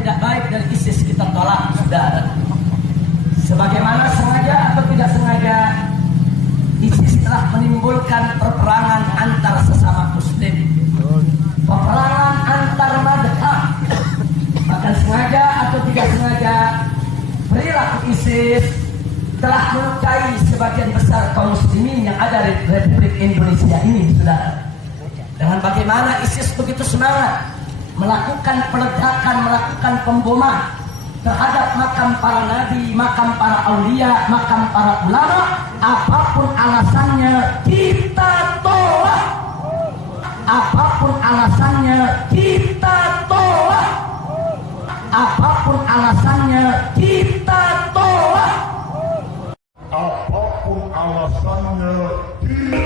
tidak baik dari ISIS kita tolak, saudara. Sebagaimana sengaja atau tidak sengaja, ISIS telah menimbulkan peperangan antar sesama muslim, peperangan antar madhab. Bahkan sengaja atau tidak sengaja, perilaku ISIS telah melukai sebagian besar kaum muslimin yang ada di Republik Indonesia ini, saudara. Dengan bagaimana ISIS begitu semangat melakukan peledakan, melakukan pemboman terhadap makam para nabi, makam para aulia, makam para ulama, apapun alasannya kita tolak. Apapun alasannya kita tolak. Apapun alasannya kita tolak. Apapun alasannya kita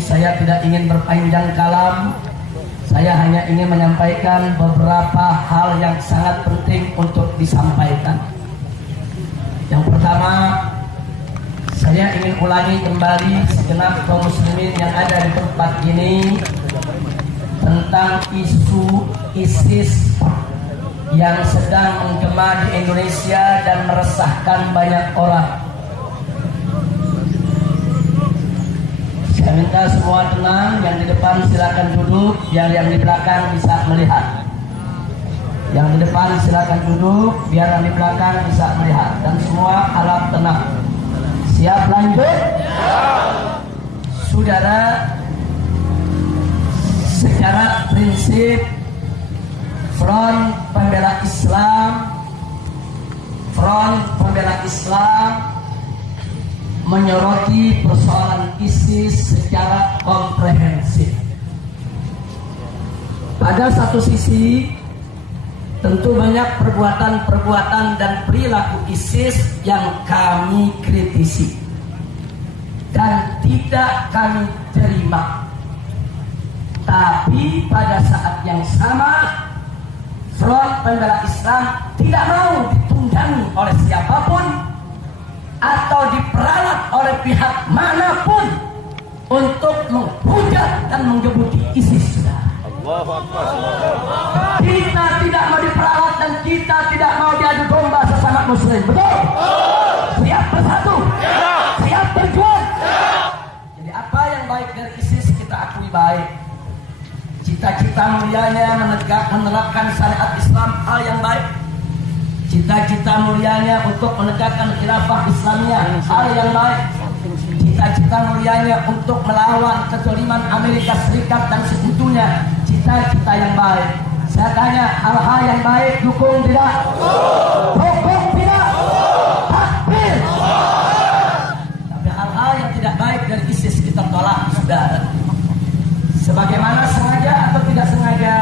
saya tidak ingin berpanjang kalam. Saya hanya ingin menyampaikan beberapa hal yang sangat penting untuk disampaikan. Yang pertama, saya ingin ulangi kembali segenap kaum muslimin yang ada di tempat ini tentang isu ISIS yang sedang menggema di Indonesia dan meresahkan banyak orang. Saya minta semua tenang, yang di depan silakan duduk, biar yang di belakang bisa melihat. Yang di depan silakan duduk, biar yang di belakang bisa melihat. Dan semua harap tenang. Siap lanjut? Saudara, secara prinsip Front Pembela Islam menyoroti persoalan ISIS secara komprehensif. Pada satu sisi, tentu banyak perbuatan-perbuatan dan perilaku ISIS yang kami kritisi dan tidak kami terima. Tapi pada saat yang sama, Front Pembela Islam tidak mau ditunggangi oleh siapapun atau diperalat oleh pihak manapun untuk menghujat dan menggebuki ISIS. Kita tidak mau diperalat dan kita tidak mau diadu domba sesama muslim. Betul? Siap bersatu? Siap berjuang? Jadi apa yang baik dari ISIS kita akui baik. Cita-cita mulianya menerapkan syariat Islam hal yang baik. Cita-cita mulianya untuk menegakkan khilafah Islamiyah hal yang baik. Cita-cita mulianya untuk melawan kezaliman Amerika Serikat dan sekutunya, cita-cita yang baik. Saya tanya, hal-hal yang baik dukung tidak? Dukung tidak? Takbir. Tapi hal-hal yang tidak baik dari ISIS kita tolak, saudara. Sebagaimana sengaja atau tidak sengaja,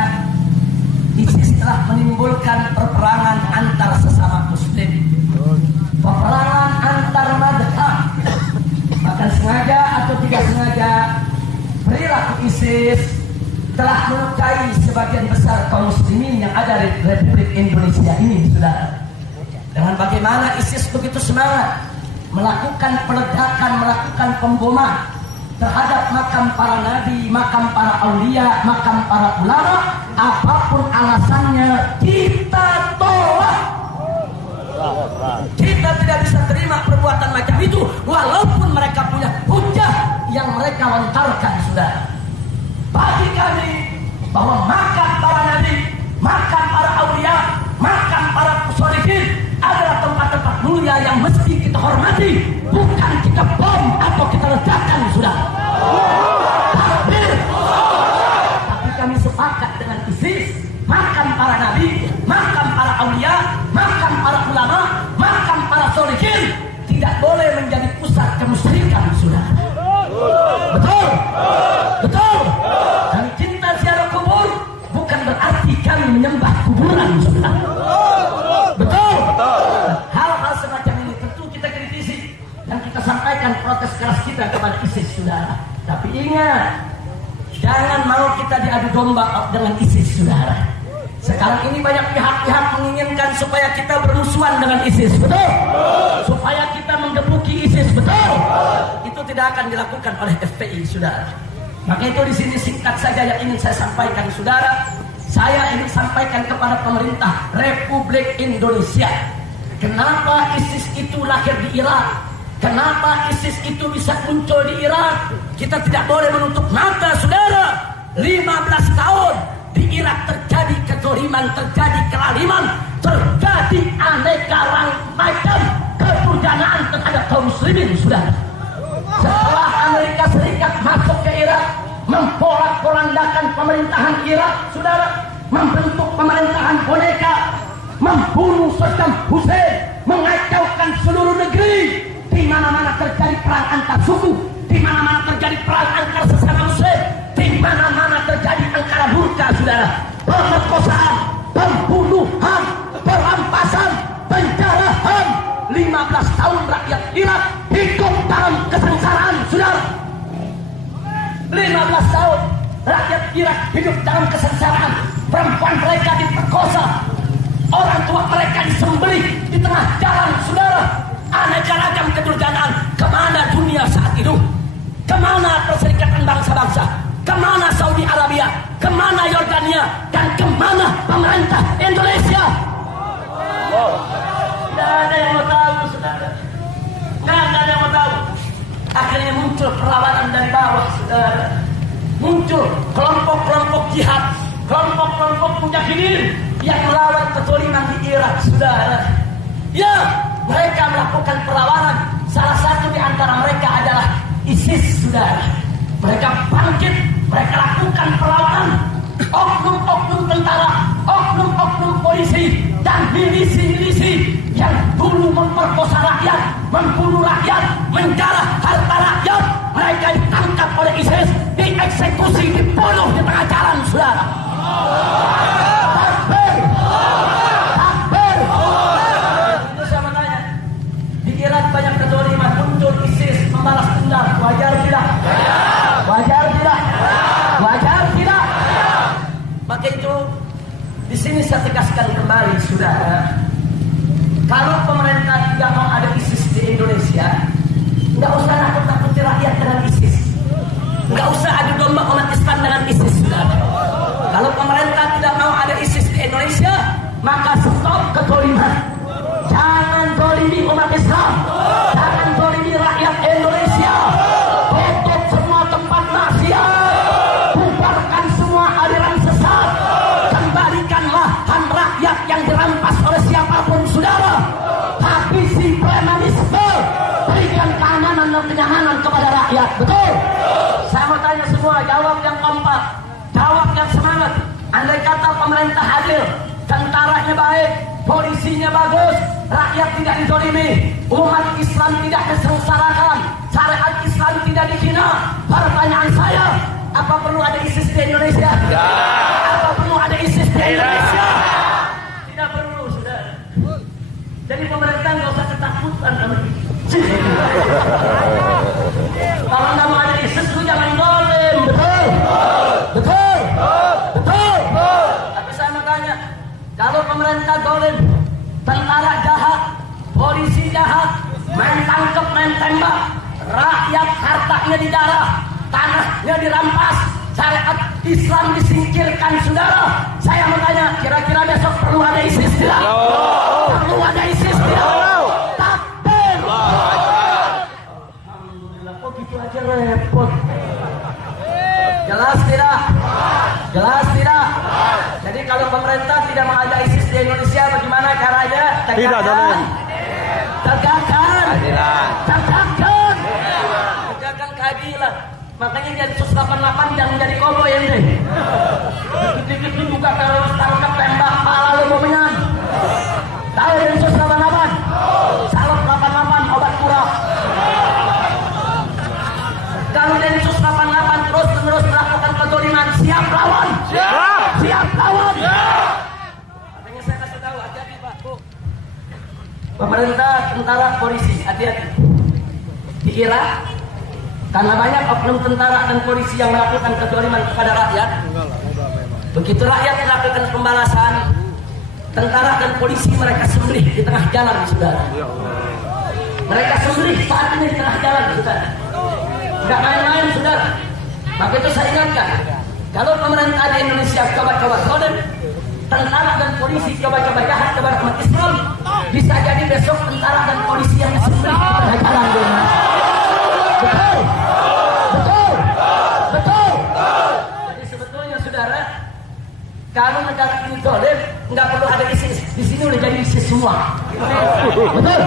ISIS telah menimbulkan peperangan antar sesama muslim, peperangan antar madhab. Bahkan sengaja atau tidak sengaja, perilaku ISIS telah melukai sebagian besar kaum muslimin yang ada di Republik Indonesia ini, saudara. Dengan bagaimana ISIS begitu semangat melakukan peledakan, melakukan pemboman terhadap makam para nabi, makam para aulia, makam para ulama, apapun alasannya kita tolak. Kita tidak bisa terima perbuatan macam itu, walaupun mereka punya hujah yang mereka lontarkan, saudara. Bagi kami bahwa makam para nabi, makam para aulia, makam para sholihin adalah tempat-tempat mulia yang mesti kita hormati, bukan kita bom atau kita ledakan, saudara. Tapi kami sepakat dengan ISIS, makam para nabi, makam para aulia, makam para ulama, makam para sholihin tidak boleh menjadi pusat kemusyrikan, saudara. Betul? Betul? Dan cinta ziarah kubur bukan berarti kami menyembah kuburan, saudara. Betul? Hal-hal semacam ini tentu kita kritisi dan kita sampaikan protes keras kita kepada ISIS, saudara. Tapi ingat, Jangan mau kita diadu domba dengan ISIS, saudara. Sekarang ini banyak pihak-pihak menginginkan supaya kita bermusuhan dengan ISIS, betul? Supaya kita menggebuki ISIS, betul? Itu tidak akan dilakukan oleh FPI, saudara. Maka itu di sini singkat saja yang ingin saya sampaikan, saudara. Saya ingin sampaikan kepada pemerintah Republik Indonesia. Kenapa ISIS itu lahir di Irak? Kenapa ISIS itu bisa muncul di Irak? Kita tidak boleh menutup mata, saudara. 15 tahun di Irak terjadi kezaliman, terjadi kelaliman, terjadi aneka macam keturjanaan terhadap kaum muslimin, saudara. Setelah Amerika Serikat masuk ke Irak, memporak-porandakan pemerintahan Irak, saudara, membentuk pemerintahan boneka, membunuh Saddam Hussein, mengacaukan seluruh negeri. Di mana-mana terjadi perang antar suku, di mana-mana terjadi perang antar sesama muslim, di mana-mana terjadi angkara murka, saudara. Pemerkosaan, pembunuhan, perampasan, penjarahan. 15 tahun rakyat Irak hidup dalam kesengsaraan, saudara. 15 tahun rakyat Irak hidup dalam kesengsaraan. Perempuan mereka diperkosa, orang tua mereka disembelih di tengah jalan, saudara. Aneka ragam keturjanaan. Kemana dunia saat itu? Kemana Perserikatan Bangsa-Bangsa? Kemana Saudi Arabia? Kemana Yordania? Dan kemana pemerintah Indonesia? Tidak ada yang mau tahu, saudara. Tidak ada yang mau tahu. Akhirnya muncul perlawanan dari bawah, saudara. Muncul kelompok-kelompok jihad, kelompok-kelompok mujahidin yang melawan kezaliman di Irak, saudara. Ya, mereka melakukan perlawanan. Salah satu di antara mereka adalah ISIS, saudara. Mereka bangkit, mereka lakukan perlawanan. Oknum-oknum tentara, oknum-oknum polisi, dan milisi-milisi yang dulu memperkosa rakyat, membunuh rakyat, menjarah harta rakyat, mereka ditangkap oleh ISIS, dieksekusi, dibunuh di tengah jalan, saudara. Takbir! Takbir! Itu saya bertanya, di Irak banyak kezaliman, muncul ISIS membalas dendam. Wajar tidak? Wajar tidak? Wajar tidak? Maka itu di sini saya tegaskan kembali, saudara. Kalau pemerintah tidak mau ada ISIS di Indonesia, nggak usah nakut-nakuti rakyat dengan ISIS. Nggak usah adu domba umat Islam dengan ISIS, saudara. Kalau pemerintah tidak mau ada ISIS di Indonesia, maka stop kezaliman. Jangan zalimi umat Islam. Jangan zalimi rakyat Indonesia. Tutup semua tempat maksiat. Bubarkan semua aliran sesat. Kembalikan lahan rakyat yang dirampas oleh siapapun, saudara. Habisi premanisme. Berikan keamanan dan kenyamanan kepada rakyat. Betul? Saya mau tanya semua, jawab yang kompak, jawab yang semangat. Andai kata pemerintah adil, tentaranya baik, polisinya bagus, rakyat tidak dizalimi, umat Islam tidak disengsarakan, syariat Islam tidak dihina. Pertanyaan saya, apa perlu ada ISIS di Indonesia? Apa perlu ada ISIS di Indonesia? Tidak perlu, saudara. Jadi pemerintah nggak usah ketakutan sama kalau nggak mau ada ISIS, lu jangan zalim. Betul? Betul? Betul? Tapi saya mau tanya, kalau pemerintah zalim, tentara jahat, polisi jahat, main tangkap, main tembak, rakyat hartanya dijarah, tanahnya dirampas, syariat Islam disingkirkan, saudara. Saya mau tanya, kira-kira besok perlu ada ISIS tidak? Perlu ada ISIS tidak? Takbir! Alhamdulillah, kok gitu aja repot? Jelas tidak? Jelas tidak? Jadi kalau pemerintah tidak mau ada ISIS di Indonesia, bagaimana caranya? Tegakkan! Tegakkan! Tegakkan! Tegakkan keadilan. Makanya jadi sus 88 jangan jadi koboi ente. Dikit-dikit lu buka teroris, tangkap, tembak, pala lu mau menyan. Tahu dari sus 88? Salep 88 obat kurang. Kalau dari sus 88 terus-menerus melakukan kezaliman, siap lawan. Siap. Siap lawan. Siap. Makanya saya kasih tahu, hati-hati Pak. Pemerintah, tentara, polisi, hati-hati. Di Irak Karena banyak oknum tentara dan polisi yang melakukan kezaliman kepada rakyat. Begitu rakyat melakukan pembalasan, tentara dan polisi mereka sembelih di tengah jalan, saudara. Mereka sembelih saat ini di tengah jalan, saudara. Tidak main-main, saudara. Maka itu saya ingatkan, kalau pemerintah di Indonesia coba-coba zalim, tentara dan polisi coba-coba jahat kepada umat Islam, bisa jadi besok tentara dan polisi yang disembelih di tengah jalan. Betul, betul, betul. Jadi sebetulnya, saudara, kalau negara ini zalim, nggak perlu ada ISIS. Di sini udah jadi ISIS semua. Betul.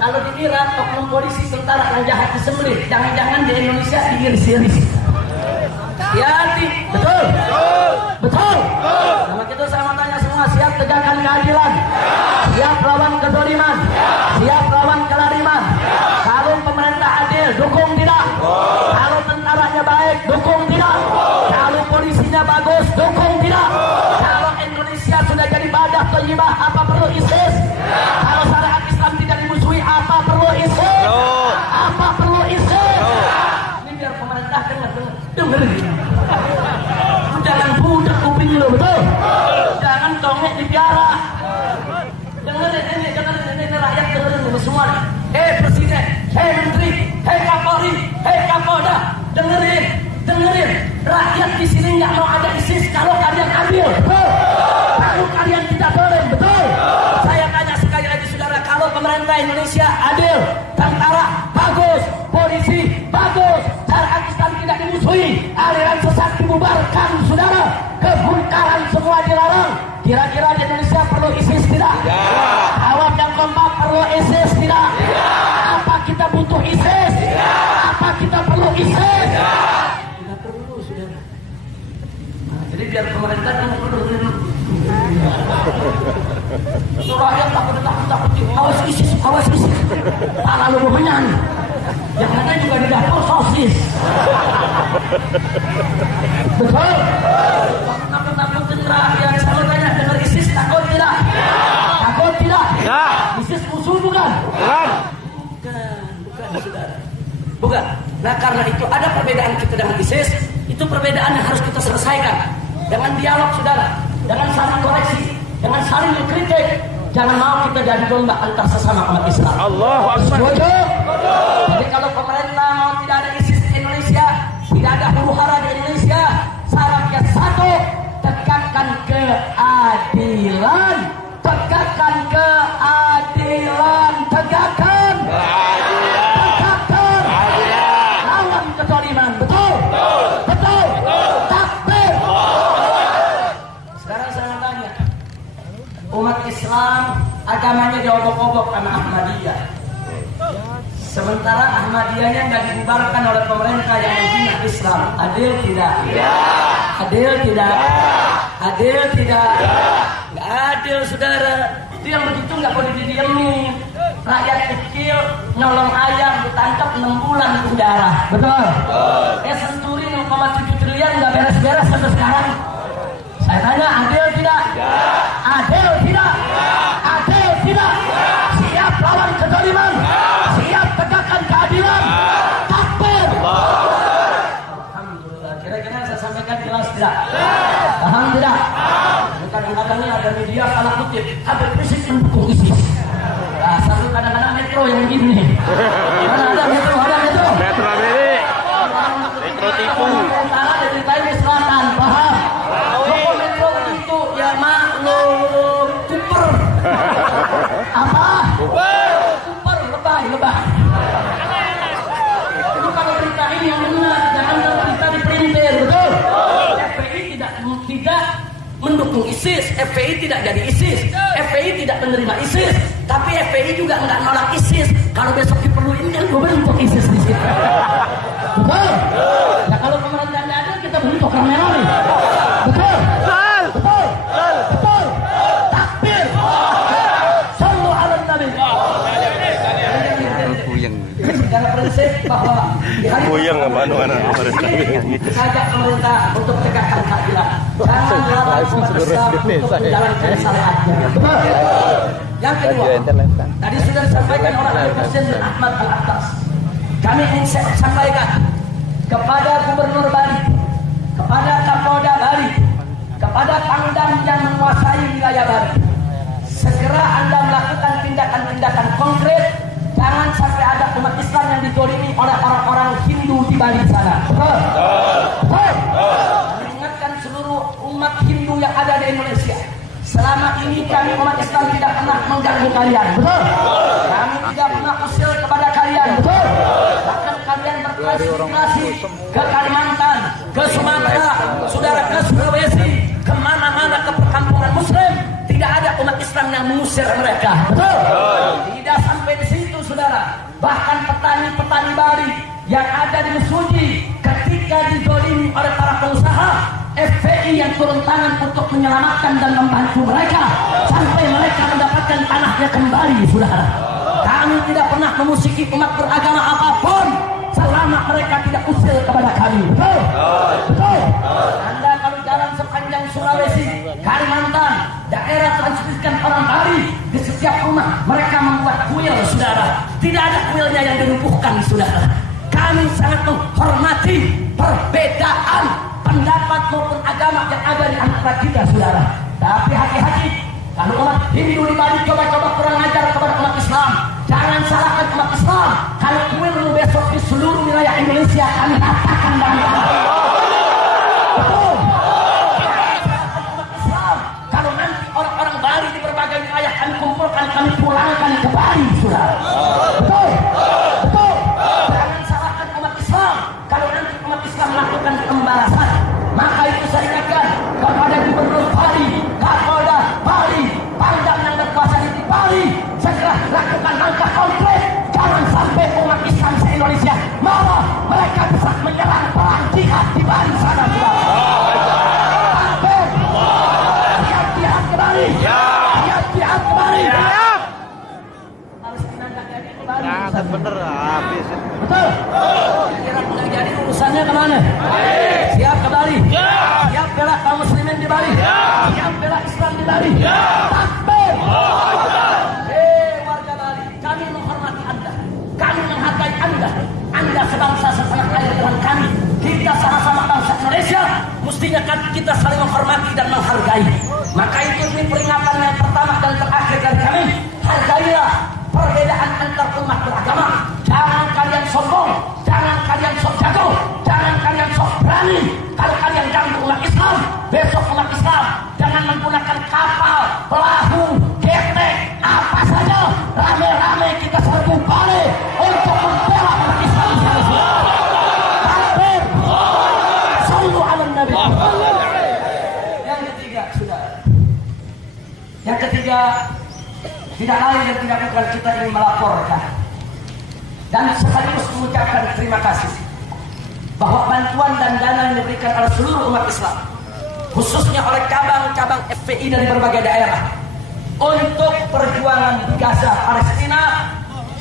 Kalau di Iran, oknum polisi tentara yang jahat disembelih, jangan-jangan di Indonesia diiris-iris. Hati-hati. Betul. Betul. Sama kita saya mau tanya semua, siap tegakkan keadilan, siap lawan kezaliman, siap lawan kelaliman. Kalau pemerintah adil, dukung tidak? Kalau tentaranya baik, dukung tidak? Kalau polisinya bagus, dukung tidak? Kalau Indonesia sudah jadi badah thayyibah, apa perlu ISIS? Kalau syariat Islam tidak dimusuhi, apa perlu ISIS? Apa perlu ISIS? Ini biar pemerintah dengerin. Jangan budak kuping lo, betul? Jangan dongeng dipiara. Dengerin ini rakyat, dengerin ini semua. Hei Presiden, hei Menteri, hei Kapolri, hei Kapolda, dengerin. Rakyat di sini nggak mau ada ISIS kalau kalian adil, betul? Kalau kalian tidak zalim, betul? Saya tanya sekali lagi, saudara, kalau pemerintah Indonesia adil, tentara bagus, polisi bagus, syariat Islam tidak dimusuhi, aliran sesat dibubarkan, saudara, kemungkaran semua dilarang. Kira-kira di Indonesia perlu ISIS tidak? Jawab yang kompak, perlu ISIS tidak? Apa kita butuh ISIS? Apa kita perlu ISIS? Tidak perlu, saudara. Nah, jadi biar pemerintah yang perlu rakyat takut, awas ISIS. Lalu menyan. Yang ada juga di dapur sosis. Betul? Takut-takutin rakyat. Kalau tanya dengar ISIS, takut tidak? Takut tidak? ISIS musuh bukan? Bukan, saudara. Bukan. Nah, karena itu ada perbedaan kita dengan ISIS. Itu perbedaan yang harus kita selesaikan dengan dialog, saudara. Dengan saling koreksi, dengan saling mengkritik. Jangan mau kita jadi domba antar sesama umat Islam. Allahu Akbar. Jadi kalau pemerintah mau tidak ada ISIS di Indonesia, tidak ada huru-hara di Indonesia, syaratnya satu, tegakkan keadilan. Tegakkan keadilan. Tegakkan. Lawan kezaliman. Betul? Betul. Takbir. Sekarang saya tanya, umat Islam agamanya diobok-obok sama Ahmadiyah. Sementara Ahmadiyahnya nggak dibubarkan oleh pemerintah yang menghina Islam. Adil tidak? Adil tidak? Adil tidak? Nggak adil, saudara. Itu yang begitu nggak boleh didiamin. Rakyat kecil nyolong ayam ditangkap 6 bulan penjara. Betul? Senturi 0,7 triliun nggak beres-beres sampai sekarang. Saya tanya, adil tidak? Adil tidak? Adil tidak? Siap lawan kezaliman? Siap tegakkan keadilan? Takbir! Alhamdulillah. Kira-kira saya sampaikan jelas tidak? Paham tidak? Kadang-kadang ini ada media salah kutip, Habib Rizik mendukung ISIS. Nah, satu kadang-kadang metro yang begini. Mana ada metro? Ada metro? Metro ini. Metro tipu. Antara dari Thailand Selatan, paham? Kalau metro itu ya maklum. Kuper. Apa? Kuper, lebay. Itu kalau berita ini yang benar, jangan berita diprintir, betul? FPI tidak mendukung ISIS, FPI tidak jadi ISIS, FPI tidak menerima ISIS, tapi FPI juga nggak nolak ISIS. Kalau besok diperluin kan gue bentuk ISIS di situ. Betul? Ya kalau pemerintahnya ada, kita bentuk orang merah nih. Betul? Betul? Betul? Takbir! Sallu ala Nabi. Karena prinsip bahwa Buyang apa-apa ajak pemerintah untuk tegakkan keadilan. Jangan larang umat Islam untuk menjalankan syariatnya. Betul? Yang kedua, tadi sudah disampaikan oleh Habib Hussein bin Ahmad Al-Attas. kami ingin sampaikan kepada Gubernur Bali, kepada Kapolda Bali, kepada Pangdam yang menguasai wilayah Bali, segera Anda melakukan tindakan-tindakan konkret. Jangan sampai ada umat Islam yang dizalimi oleh orang-orang Hindu di Bali sana. Betul? Betul? Kami ingatkan seluruh umat Hindu yang ada di Indonesia. Selama ini kami umat Islam tidak pernah mengganggu kalian. Betul? Kami tidak pernah usil kepada kalian. Betul? Bahkan kalian bertransmigrasi ke Kalimantan, ke Sumatera, saudara ke Sulawesi, kemana-mana ke perkampungan Muslim. Tidak ada umat Islam yang mengusir mereka. Betul? Tidak sampai di situ, saudara. Bahkan petani-petani Bali yang ada di Mesuji ketika dizalimi oleh para pengusaha, FPI yang turun tangan untuk menyelamatkan dan membantu mereka sampai mereka mendapatkan tanahnya kembali, saudara. Kami tidak pernah memusiki umat beragama apapun selama mereka tidak usil kepada kami. Betul? Betul? Anda kalau jalan sepanjang Sulawesi, Kalimantan, daerah transmisikan orang Bali, di setiap rumah mereka membuat kuil, saudara. Tidak ada kuilnya yang dilumpuhkan, saudara. Kami sangat menghormati perbedaan pendapat maupun agama yang ada di antara kita, saudara. Tapi hati-hati, kalau umat Hindu di Bali coba-coba kurang ajar kepada umat Islam, jangan salahkan umat Islam. Kalau kuil besok di seluruh wilayah Indonesia kami ratakan dengan betul. Umat Islam, kalau nanti orang-orang Bali di berbagai wilayah kami kumpulkan, kami pulangkan ke Bali, saudara. Betul. Betul. Jangan salahkan umat Islam. Kalau nanti umat Islam melakukan pembalasan, maka itu saya ingatkan kepada Gubernur Bali, Kapolda Bali, Pangdam yang berkuasa di Bali, segera lakukan langkah konkret. Jangan sampai umat Islam se-Indonesia malah mereka bisa menyerang perang jihad di Bali sana, saudara. Takbir. Siap jihad ke Bali. Siap jihad ke Bali. Palestina nggak jadi ke Bali. Nah, bener habis. Betul. Kira nggak jadi urusannya kemana? Siap ke Bali. Siap bela kaum muslimin di Bali. Siap bela Islam di Bali. Takbir. Warga Bali, kami menghormati Anda. Kami menghargai Anda. Anda sebangsa setanah air dengan kami. Kita sama-sama bangsa Indonesia. Mestinya kan kita saling menghormati dan menghargai. Maka itu ini peringatan yang pertama dan terakhir dari kami. Hargailah perbedaan antar umat beragama. Jangan kalian sombong. Jangan kalian sok jago. Jangan kalian sok berani. Kalau kalian ganggu umat Islam, besok umat Islam jangan menggunakan kapal, perahu, ketek, apa saja. Rame-rame kita serbu balik untuk membela umat Islam. Takbir. Sallu ala Nabi. Yang ketiga, saudara. Yang ketiga, tidak lain dan tidak bukan kita ingin melaporkan dan sekaligus mengucapkan terima kasih bahwa bantuan dan dana yang diberikan oleh seluruh umat Islam, khususnya oleh cabang-cabang FPI dari berbagai daerah untuk perjuangan di Gaza, Palestina,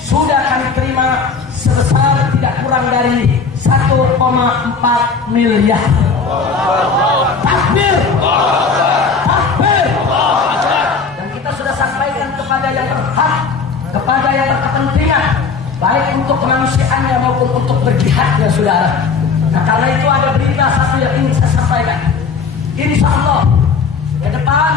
sudah kami terima sebesar tidak kurang dari 1,4 miliar. Takbir. Takbir. Dan kita sudah sampaikan kepada yang berhak, kepada yang berkepentingan, baik untuk kemanusiaannya maupun untuk berjihadnya, saudara. Nah, karena itu ada berita satu yang ingin saya sampaikan. Insya Allah ke depan,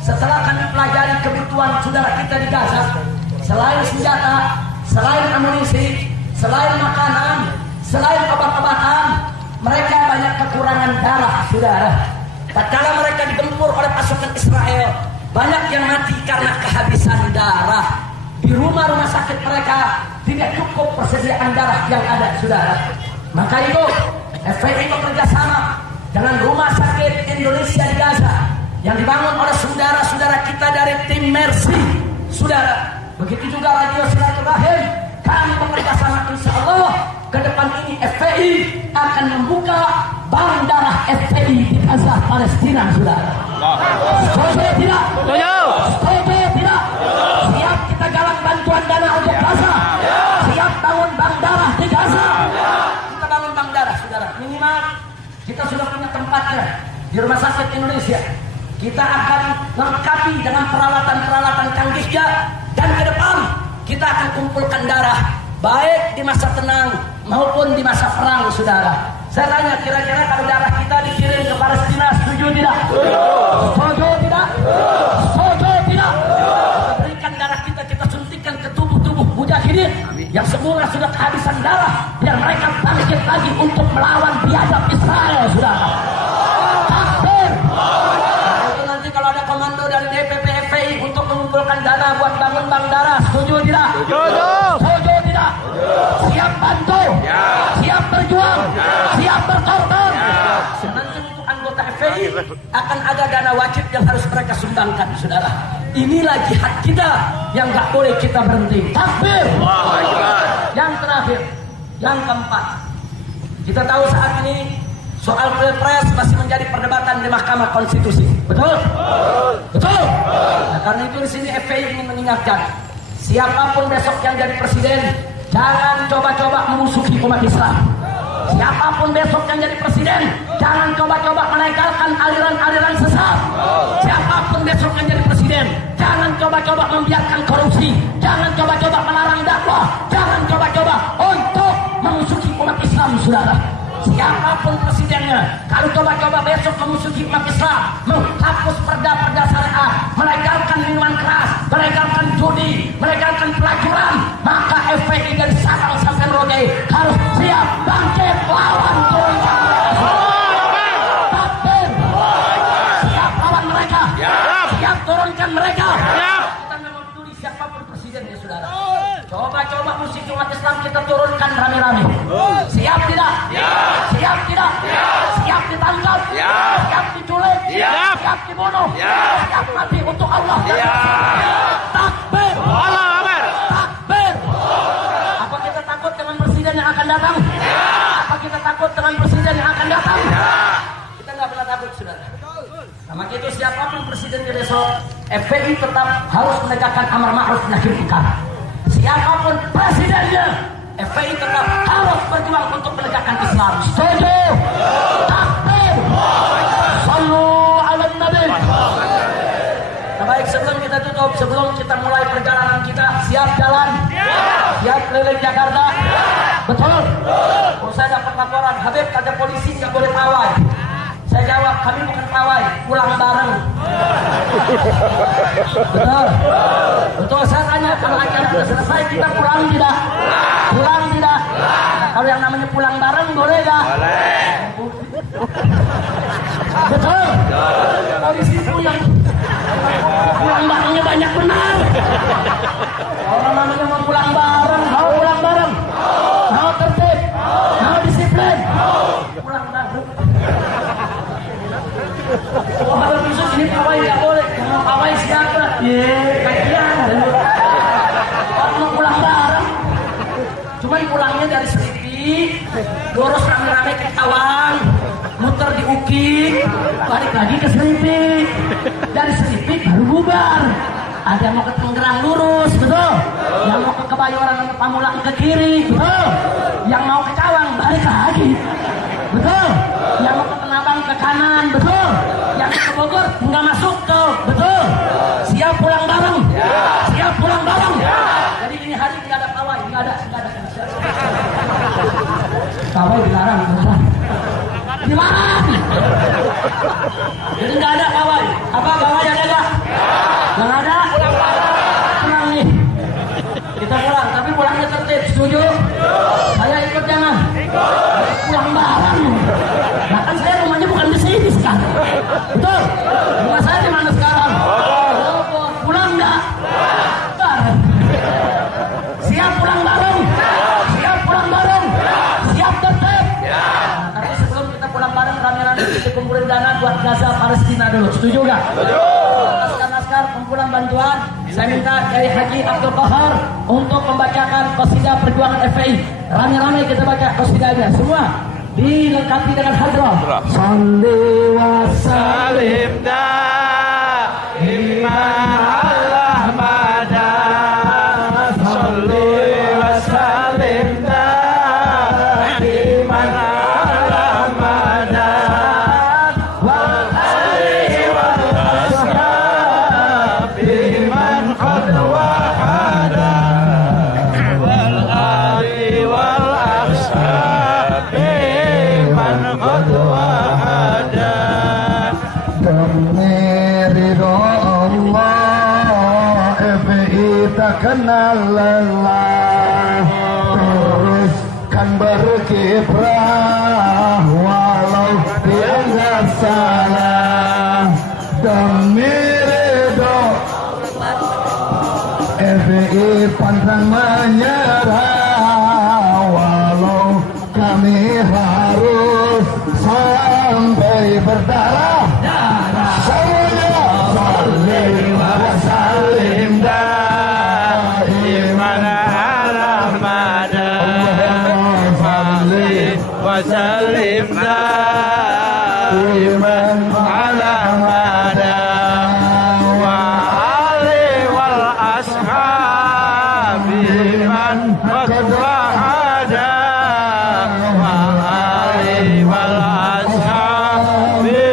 setelah kami pelajari kebutuhan saudara kita di Gaza, selain senjata, selain amunisi, selain makanan, selain obat-obatan, mereka banyak kekurangan darah, saudara. Tatkala mereka digempur oleh pasukan Israel, banyak yang mati karena kehabisan darah. Di rumah-rumah sakit mereka tidak cukup persediaan darah yang ada, saudara. Maka itu FPI bekerja sama dengan Rumah Sakit Indonesia di Gaza yang dibangun oleh saudara-saudara kita dari tim Mercy, saudara. Begitu juga Radio Silaturahim, kami bekerja sama, insya Allah ke depan ini FPI akan membuka bank darah FPI di Gaza, Palestina, saudara. Setuju tidak? Setuju tidak? Siap kita galang bantuan dana untuk Gaza. Siap bangun bank darah di Gaza. Kita bangun bank darah, saudara. Minimal kita sudah punya tempatnya di Rumah Sakit Indonesia. Kita akan lengkapi dengan peralatan-peralatan canggihnya, dan ke depan kita akan kumpulkan darah baik di masa tenang maupun di masa perang, saudara. Saya tanya, kira-kira kalau darah kita dikirim ke Palestina, setuju tidak? Setuju tidak? Setuju tidak? Kita berikan darah kita, kita suntikan ke tubuh-tubuh mujahidin yang semula sudah kehabisan darah, biar mereka bangkit lagi untuk melawan biadab Israel, saudara. Takbir! Nah, itu nanti kalau ada komando dari DPP FPI untuk mengumpulkan dana buat bangun bank darah, setuju tidak? Setuju. Setuju tidak? Siap bantu? Siap berjuang? Siap berkorban? Nanti untuk anggota FPI akan ada dana wajib yang harus mereka sumbangkan, saudara. Inilah jihad kita yang gak boleh kita berhenti. Takbir! Yang terakhir, yang keempat, kita tahu saat ini soal pilpres masih menjadi perdebatan di Mahkamah Konstitusi. Betul? Betul? Nah, karena itu di sini FPI ingin mengingatkan, siapapun besok yang jadi presiden, jangan coba-coba memusuhi umat Islam. Siapapun besok yang jadi presiden, jangan coba-coba melegalkan aliran-aliran sesat. Siapapun besok yang jadi presiden, jangan coba-coba membiarkan korupsi. Jangan coba-coba melarang dakwah. Jangan coba-coba untuk memusuhi umat Islam, saudara. Siapapun presidennya, kalau coba-coba besok memusuhi umat Islam, menghapus perda-perda syariat, melegalkan minuman keras, melegalkan judi, melegalkan pelacuran, maka FPI dari Sabang sampai Merauke harus siap bangkit lawan golongan. Takbir! Siap lawan mereka. Siap turunkan mereka. Kita nggak mau peduli siapapun presidennya, saudara. Coba-coba musik umat Islam kita turunkan rame-rame. Siap tidak? Siap tidak? Siap ditangkap? Siap diculik? Siap dibunuh? Siap mati untuk Allah? Takbir! Takbir! Apa kita takut dengan presiden yang akan datang? Apa kita takut dengan presiden yang akan datang? Kita nggak pernah takut, saudara. Nah, maka itu siapapun presidennya besok, FPI tetap harus menegakkan amar ma'ruf nahi munkar. Siapapun presidennya, FPI tetap harus berjuang untuk menegakkan Islam. Setuju? Takbir! Sallu ala Nabi. Nah, baik, sebelum kita tutup, sebelum kita mulai perjalanan kita, siap jalan? Siap keliling Jakarta? Betul? Oh, saya dapat laporan, Habib kata polisi nggak boleh pawai. Saya jawab, kami bukan pawai, pulang bareng. Betul? Betul, saya tanya, kalau acara sudah selesai, kita pulang tidak? Pulang tidak? Nah, kalau yang namanya pulang bareng, boleh gak? Boleh. Betul? Polisi pulang. Pulang barengnya banyak benar. Orang namanya mau pulang bareng, mau pulang bareng. Mau tertib, mau disiplin. Pulang bareng. Oh, kalau besok ini pawai nggak boleh. Mau pawai siapa? Kajian. Mau pulang bareng. Cuman pulangnya dari Seripi, lurus rame-rame ke Tawang, muter di Ukir, balik lagi ke Seripi. Dari Seripi baru bubar. Ada yang mau ke Tangerang lurus, betul? Yang mau ke Kebayoran ke Pamulang ke kiri, betul? Yang mau ke Cawang balik lagi, betul? Yang mau ke Tanabang ke kanan, betul? Yang ke Bogor nggak masuk tuh, betul? Siap pulang bareng, siap pulang bareng. Jadi ini hari nggak ada pawai, nggak ada. Pawai dilarang, betul? Dilarang. Jadi nggak ada pawai. Apa pawai ada nggak? Nggak ada. Pulang nih. Kita pulang, tapi pulangnya tertib. Setuju? Saya ikut jangan. Pulang bareng. Nah, kan saya rumahnya bukan di sini sekarang. Betul? Rumah saya di mana sekarang? Pulang nggak? Bareng. Siap pulang bareng. Siap pulang bareng. Siap tertib. Nah, tapi sebelum kita pulang bareng, rame-rame kita kumpulin dana buat Gaza Palestina dulu. Setuju nggak? Naskah kumpulan bantuan, saya minta dari Haji Abdul Qahar untuk membacakan qasidah perjuangan FPI. Rame-rame kita baca qasidahnya semua, dilengkapi dengan hadrah. Salli wa sallim Iman Allah mada. Salli wa sallim Iman Allah mada. Wa alihi wa ashabi man qad wahada. Wal kenal lelah, teruskan berkiprah walau dianggap salah. Demi ridho FPI pantang menyerah, walau kami harus sampai berdarah. Semuanya saling salim daiman ala mada, wasallim daiman ala mada, wa ali wal ashabi man qad wahada, wa ali wal ashabi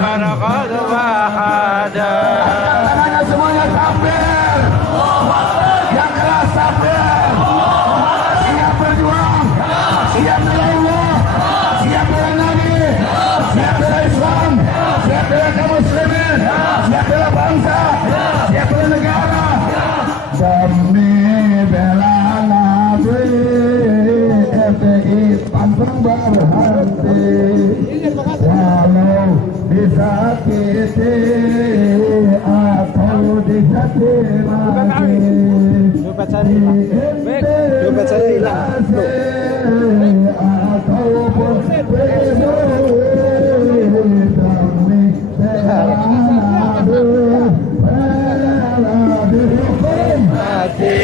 man qad wahada. Tangannya semuanya takbir. Yang keras takbir. Siap berjuang. Siap bela Allah. Siap bela Nabi. Siap bela Islam. Siap bela kaum muslimin. Siap bela bangsa. Siap bela negara. Demi bela Nabi, FPI pantang berhenti, walau disakiti atau disakiti lagi. Dompet saya hilang. Ataupun demi bela Nabi, bela dihukum mati.